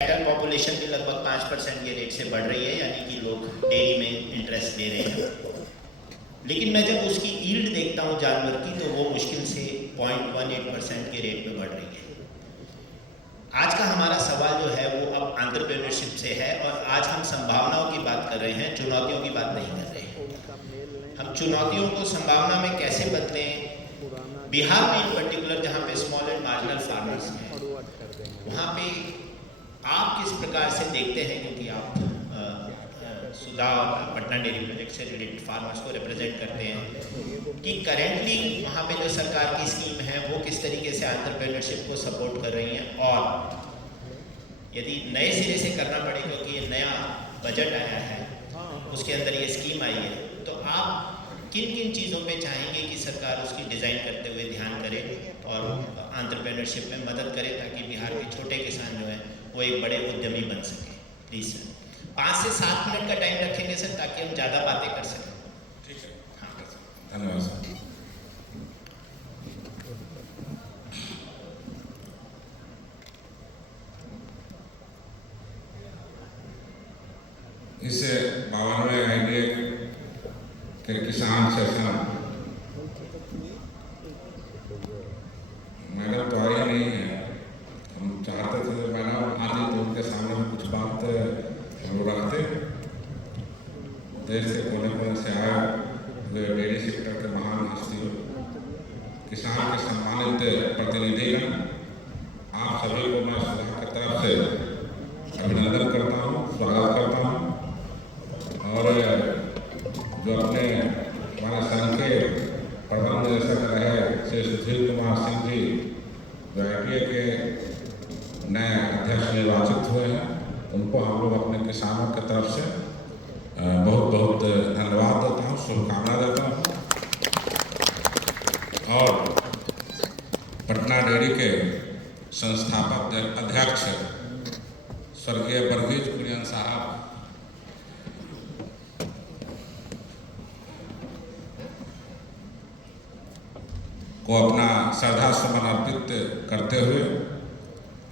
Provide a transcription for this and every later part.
Cattle population भी लगभग 5% के रेट से बढ़ रही है, यानी कि लोग डेयरी में इंटरेस्ट ले रहे हैं। लेकिन मैं जब उसकी यील्ड देखता हूँ जानवर की, तो वो मुश्किल से 0.18% के रेट पे बढ़ रही है। आज का हमारा सवाल जो है वो अब एंटरप्रेन्योरशिप से है, और आज हम संभावनाओं की बात कर रहे हैं, चुनौतियों की बात नहीं कर रहे हैं। हम चुनौतियों को संभावना में कैसे बदलें। बिहार में इन पर्टिकुलर, जहाँ पे स्मॉल एंड मार्जिनल फार्मर्स हैं, वहाँ पे आप किस प्रकार से देखते हैं, क्योंकि आप सुधा और पटना डेयरी प्रोजेक्ट से रिलेटेड फार्मर्स को रिप्रेजेंट करते हैं, कि करेंटली वहाँ पे जो सरकार की स्कीम है वो किस तरीके से एंटरप्रेन्योरशिप को सपोर्ट कर रही हैं, और यदि नए सिरे से करना पड़े क्योंकि ये नया बजट आया है, उसके अंदर ये स्कीम आई है, तो आप किन किन चीज़ों पे चाहेंगे कि सरकार उसकी डिज़ाइन करते हुए ध्यान करे और एंटरप्रेन्योरशिप में मदद करे, ताकि बिहार के छोटे किसान जो हैं वो एक बड़े उद्यमी बन सके। प्लीज़ सर, 5 से 7 मिनट का टाइम रखेंगे सर, ताकि हम ज़्यादा बातें कर सकें। ठीक है, हाँ धन्यवाद सर। इस 52वें आईडीए के किसान सेशन मैडम तो आई नहीं है। हम चाहते थे मैडम आती तो उनके सामने में कुछ बात हम लोग रखते। देश के कोने कोने से आए डेयरी सेक्टर के महान हस्तियों, किसान के सम्मानित प्रतिनिधिगण, आप सभी को मैं सुधा की तरफ से अभिनंदन करता हूँ, स्वागत करता हूँ। और जो अपने हमारे संघ के प्रबंध निदेशक रहे श्री सुधीर कुमार सिंह जी, जो IPA के नए अध्यक्ष निर्वाचित हुए हैं, उनको हम लोग अपने किसानों की तरफ से बहुत बहुत धन्यवाद देता हूँ, शुभकामना देता हूँ। और पटना डेयरी के संस्थापक अध्यक्ष स्वर्गीय वर्गीज कुरियन साहब को अपना श्रद्धा सुमन अर्पित करते हुए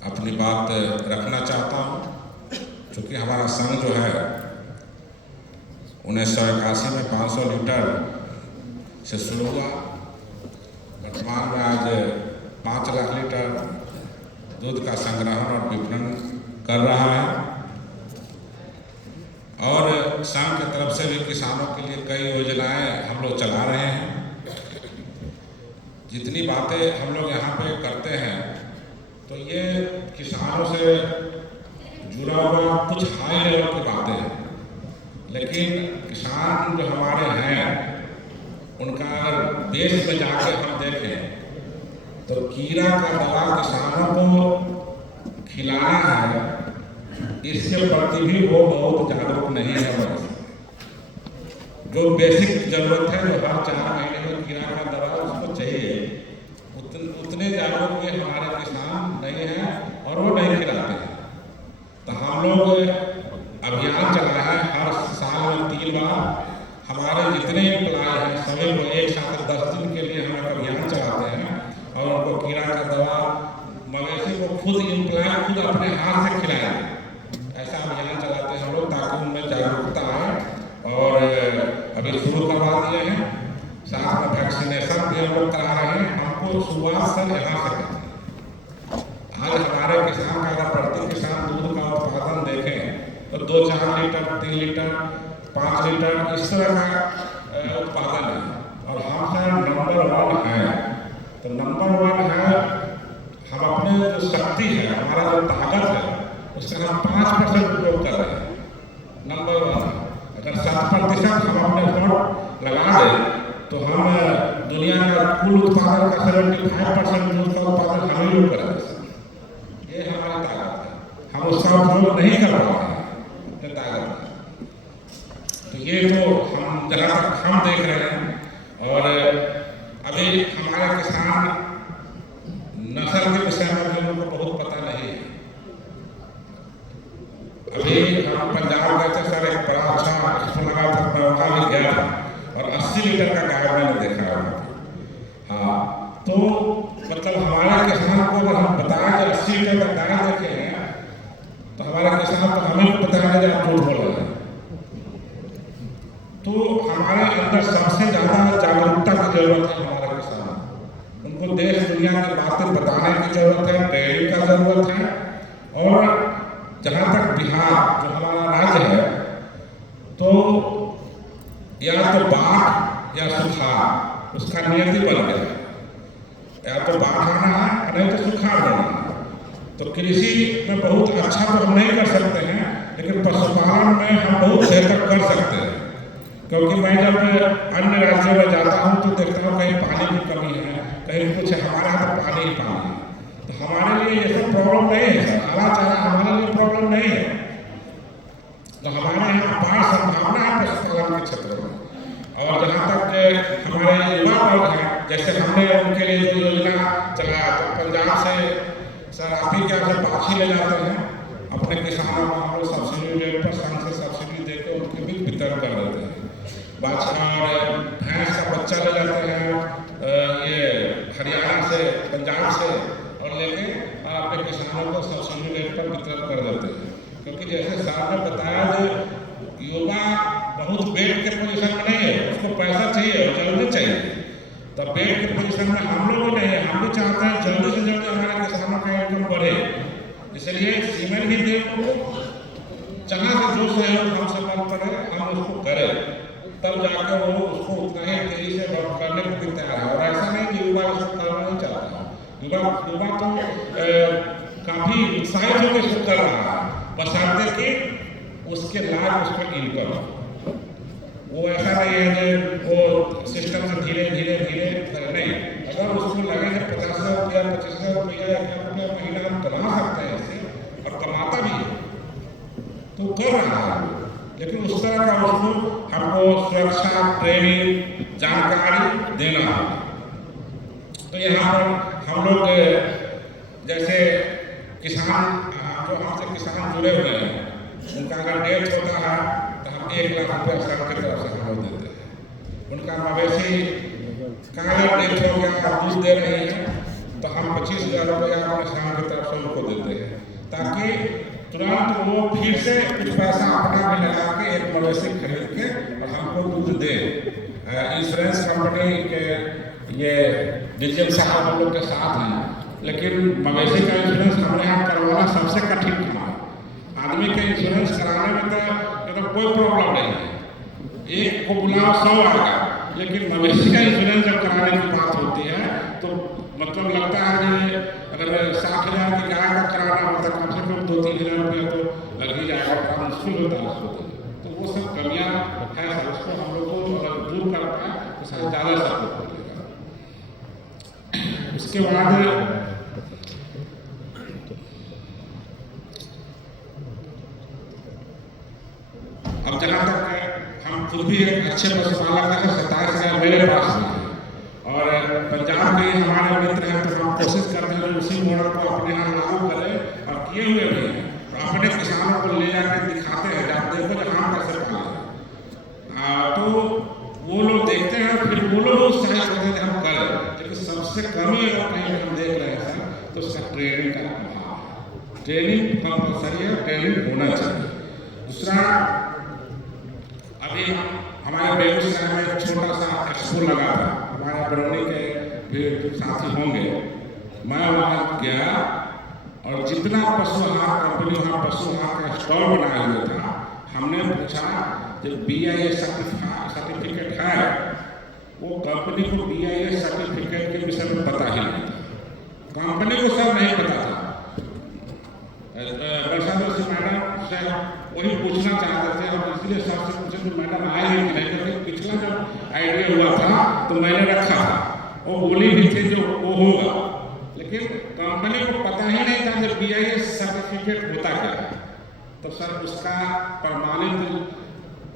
अपनी बात रखना चाहता हूँ। क्योंकि हमारा संघ जो है 1981 में 500 लीटर से शुरू हुआ, वर्तमान में आज 5 लाख लीटर दूध का संग्रहण और विपणन कर रहा है। और संघ की तरफ से भी किसानों के लिए कई योजनाएं हम लोग चला रहे हैं। जितनी बातें हम लोग यहाँ पे करते हैं, तो ये किसानों से जुड़ा हुआ कुछ हाई लेवल की बातें हैं, लेकिन किसान जो हमारे हैं उनका अगर देश में जाके हम देखें तो कीड़ा का दवा किसानों को खिलाना है, इसके प्रति भी वो बहुत जागरूक नहीं है। जो बेसिक जरूरत है, जो हर 4 महीने में कीड़ा का दवा उसको चाहिए, उतने जागरूक ये हमारे किसान नहीं हैं और वो नहीं खिलाते हैं। तो हम लोग अभियान चला है, हर साल में 3 बार हमारे जितने एम्प्लॉय हैं सभी को एक साथ 10 दिन के लिए हम एक अभियान चलाते हैं और उनको कीड़ा का दवा मवेशी को खुद एम्प्लॉय खुद अपने हाथ से खिलाएं। ऐसा अभियान चलाते हैं हम लोग, ताकि उनमें जागरूकता आए। और अभी शुरू करवा दिए हैं, साथ में वैक्सीनेशन भी हम लोग करा रहे हैं। हमको शुरुआत से यहाँ से आज हमारे किसान का अगर प्रति किसान दूध का उत्पादन देखें तो 2-4 लीटर, 3 लीटर, 5 लीटर इस तरह का उत्पादन है। और हम सर नंबर 1 है। तो नंबर 1 है, हम अपने जो शक्ति है, हमारा जो ताकत है, उसका हम 5% उपयोग कर रहे हैं। नंबर 1 है। अगर 7% हम अपने एफर्ट लगा दें तो हम दुनिया का कुल उत्पादन का 75% दूध का उत्पादन हम ही लोग कर रहे हैं। ये हमारी ताकत है, हम उसका उपयोग नहीं कर पा रहे हैं, ताकत है। तो ये तो हम जहाँ तक हम देख रहे हैं। और अभी हमारे किसान नस्ल के विषय में भी उनको बहुत पता नहीं है। अभी हम पंजाब गए थे सर, एक बड़ा अच्छा इसमें लगा था, मैं वहाँ भी गया था और 80 लीटर का गाय मैंने देखा है। हाँ, तो मतलब हमारे किसान को अगर हम बताएं कि 80 लीटर का गाय देखे हैं, तो हमारे किसान तो हमें भी पता है कि आप झूठ बोल रहे हैं। तो हमारे अंदर सबसे ज़्यादा जागरूकता की जरूरत है हमारे किसानों, उनको देश दुनिया की बातें बताने की जरूरत है, ट्रेनिंग का जरूरत है। और जहाँ तक बिहार जो हमारा राज्य है, तो या तो बाढ़ या सुखाड़ उसका नियति बन गया है, या तो बाढ़ आना है नहीं तो सुखाड़ होना है। तो कृषि में बहुत अच्छा तो हम नहीं कर सकते हैं, लेकिन पशुपालन में हम बहुत बेहतर कर सकते हैं। क्योंकि मैं जब अन्य राज्यों में जाता हूँ तो देखता हूँ कहीं पानी की कमी है, कहीं कुछ है, हमारे यहाँ तो पानी ही पानी है। तो हमारे लिए ये सब प्रॉब्लम नहीं है सर, हरा चारा हमारे लिए प्रॉब्लम नहीं है। तो हमारे यहाँ अपार संभावना है पशुपालन के क्षेत्र में। और जहाँ तक हमारे युवा वर्ग हैं, जैसे हमने उनके लिए जो योजना चलाया, तो पंजाब से सर आप ही क्या से बाछी ले जाते हैं अपने किसानों को, हम लोग सब्सिडी रेट पर संघ से सब्सिडी देकर उनके भी वितरण कर देते हैं। बाछा और भैंस का बच्चा ले जाते हैं ये हरियाणा से, पंजाब से, और लेके अपने किसानों को सब्सिडी रेट पर वितरण कर देते हैं। क्योंकि जैसे साहब ने बताया जो युवा बहुत बेड के पोजीशन में नहीं है, उसको पैसा चाहिए और जल्दी चाहिए। तो बेड के पोजीशन में हम लोग भी नहीं है, हम भी चाहते हैं जल्दी से जल्दी हमारे किसानों का इनकम बढ़े। इसलिए सीमेंट भी दे, जहाँ से जो सहयोग हमसे मन करे हम उसको करें, तब जाकर वो उसको उतना ही तेजी से करने को भी तैयार है। और ऐसा नहीं कि युवा इसको करना नहीं चाहता है, युवा तो काफ़ी उत्साहित होकर इसको कर रहा है, बशर्ते कि उसके लाभ उसका इनकम। वो ऐसा नहीं है कि वो सिस्टम से धीरे धीरे धीरे करे, नहीं। अगर उसको लगे कि 50,000 रुपया 25,000 रुपया 1,00,000 रुपया महीना हम कमा सकते हैं इससे, और कमाता भी है, तो कर रहा है। लेकिन उस तरह का उसको हमको सुरक्षा, ट्रेनिंग, जानकारी देना होगा। तो यहाँ पर हम लोग जैसे किसान जो हमसे किसान जुड़े हुए हैं, उनका अगर डेथ होता है तो हम 1,00,000 रुपया सरकार की तरफ से हम लोग देते हैं। उनका मवेशी का अगर डेथ हो गया, दूध दे रही है, तो हम 25,000 रुपया अपने संघ की तरफ से उनको देते हैं, ताकि तुरंत वो फिर से कुछ पैसा अपना भी लगा के एक मवेशी खरीद के और हमको दूध दे। इंश्योरेंस कंपनी के ये डीजीएम साहब हम लोग के साथ हैं, लेकिन मवेशी का इंश्योरेंस हमारे यहाँ करवाना सबसे कठिन काम है। आदमी के इंश्योरेंस कराने में तो कोई प्रॉब्लम नहीं है, एक को बुलाओ 100 आएगा, लेकिन मवेशी का इंश्योरेंस जब कराने की बात होती है तो मतलब लगता है कि अगर 60,000 की गाय का कराना होता है, कम से कम 2-3 हज़ार रुपया तो लग ही जाएगा, बड़ा मुश्किल होता है उसको। तो वो सब कमियाँ है सर, उसको हम लोग को अगर दूर कर पाए तो शायद ज़्यादा सपोर्ट मिलेगा। उसके बाद अब जहाँ तक हम खुद भी एक अच्छे पशुपालक हैं, 27,000 मेरे पास भी है, और पंजाब के हमारे मित्र हैं, तो हम कोशिश करते हैं कि उसी मॉडल को अपने यहाँ लागू करें, और किए हुए भी हैं। अपने किसानों को ले जाकर दिखाते हैं, जब देखो कि हम कैसे पाले, तो वो लोग देखते हैं, फिर वो लोग उत्साहित होते हैं हम करें। लेकिन सबसे कमी अगर कहीं हम देख रहे हैं सर, तो उसका ट्रेनिंग का अभाव है। ट्रेनिंग कंपलसरी है, ट्रेनिंग होना चाहिए। दूसरा, अभी हमारे बेगूसराय में एक छोटा सा एक्सपो लगा था, हमारे बरौनी के भी साथी होंगे, मैं वहाँ गया और जितना पशु आहार कंपनी वहाँ पशु आहार का स्टॉल बनाया हुआ था, हमने पूछा जब BIS सर्टिफिकेट है, वो कंपनी को BIS सर्टिफिकेट के विषय में पता ही नहीं था, कंपनी को सब नहीं पता था। मैडम से वही पूछना चाहते थे, और इसलिए सबसे पूछे तो मैडम आए ही नहीं, क्योंकि पिछला जब आइडिया हुआ था तो मैंने रखा था, वो बोली भी थी जो वो होगा, लेकिन कंपनी को पता ही नहीं था कि BIS सर्टिफिकेट होता क्या है। तो सर उसका प्रमाणित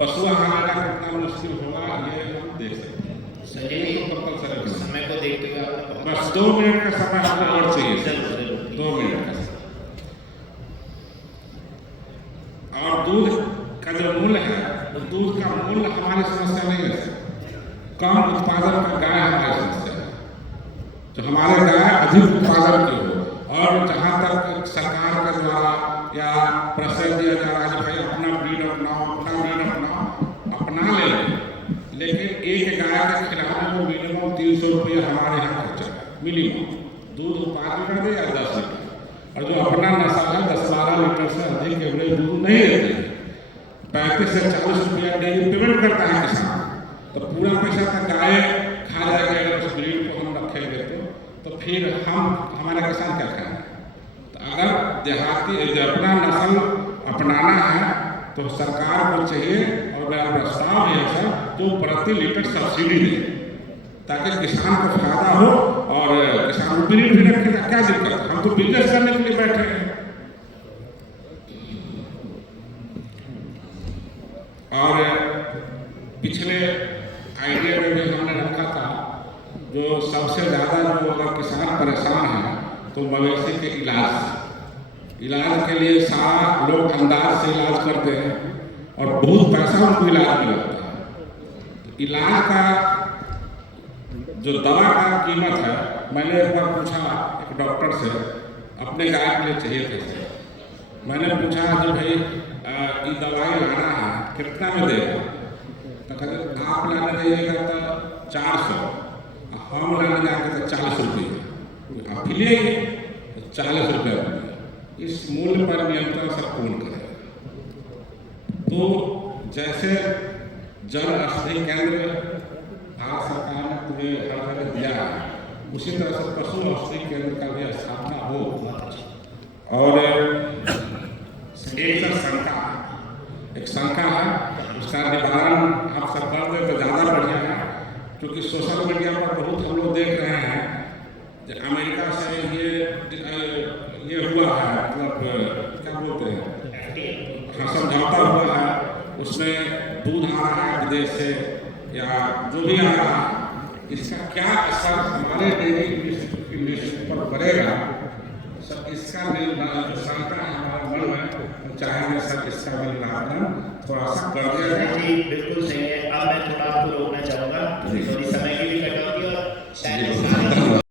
पशु आहार लेना कितना मुश्किल होगा ये हम देख सकते हैं। समय को देखते हुए बस 2 मिनट का समय हमें और चाहिए, 2 मिनट का। और दूध का जो मूल्य है, वो दूध का मूल्य हमारी समस्या नहीं है, कम उत्पादन का गाय हमारी समस्या है। जो हमारे गाय अधिक उत्पादन की हो, और जहाँ तक सरकार के द्वारा या प्रेशर दिया जा रहा है भाई अपना ब्रीड अपनाओ, अपना ब्रीड अपनाओ, अपना ले, लेकिन एक गाय के खिलाने में मिनिमम 300 रुपये हमारे यहाँ खर्चा है मिनिमम। दूध 5 लीटर दे या 10 लीटर, और जो अपना नस्ल है 10-12 लीटर से अधिक एवरेज दूध नहीं देते हैं। 35 से 40 रुपया डेली पेमेंट करता है किसान, तो पूरा पैसा का गाय खा जाएगा अगर उस ब्रीड को हम रखेंगे तो फिर हमारा किसान क्या खाएंगे। तो अगर देहाती अपना नस्ल अपनाना है तो सरकार को चाहिए, और मेरा प्रस्ताव है सर, जो प्रति लीटर सब्सिडी दे ताकि किसान को फायदा हो, और किसान ब्रीड भी रखेगा, क्या दिक्कत है, हम तो बिजनेस करने के लिए बैठे हैं। और पिछले आइडिया में भी हमने रखा था, जो सबसे ज़्यादा जो अगर किसान परेशान है तो मवेशी के इलाज के लिए सारा लोग अंदाज से इलाज करते हैं और बहुत पैसा उनको इलाज में लगता है। इलाज का जो दवा का कीमत है, मैंने एक बार पूछा एक डॉक्टर से, अपने गाय के लिए चाहिए थे, मैंने पूछा जो भाई ये दवाई लाना है कितना में देगा, तो कहते आप लाने जाइएगा तो 400, हम लाने जाएंगे तो 40 रुपये, आप भी लेंगे तो 40 रुपये। इस मूल्य पर नियंत्रण सब कौन करेगा। तो जैसे जन औषधि केंद्र भारत सरकार ने पूरे हर जगह दिया है, उसी तरह से पशु औषधि केंद्र का भी स्थापना हो। और एक शंका है, उसका निवारण आप सब कर दें तो ज़्यादा बढ़िया है, क्योंकि सोशल मीडिया पर बहुत हम लोग देख रहे हैं कि अमेरिका से ये हुआ है, मतलब क्या बोलते हैं, हाँ समझौता हुआ है, उसमें दूध आ रहा है विदेश से या जो भी आ रहा है, इसका क्या असर हमारे डेयरी इंडस्ट्री पर पड़ेगा, सब इसका शंका है हमारे मन में, चाहेंगे सब इसका निराकरण थोड़ा सा कर दिया जाए। जी बिल्कुल सही है। अब मैं थोड़ा आपको रोकना चाहूँगा, थोड़ी समय की भी कटौती और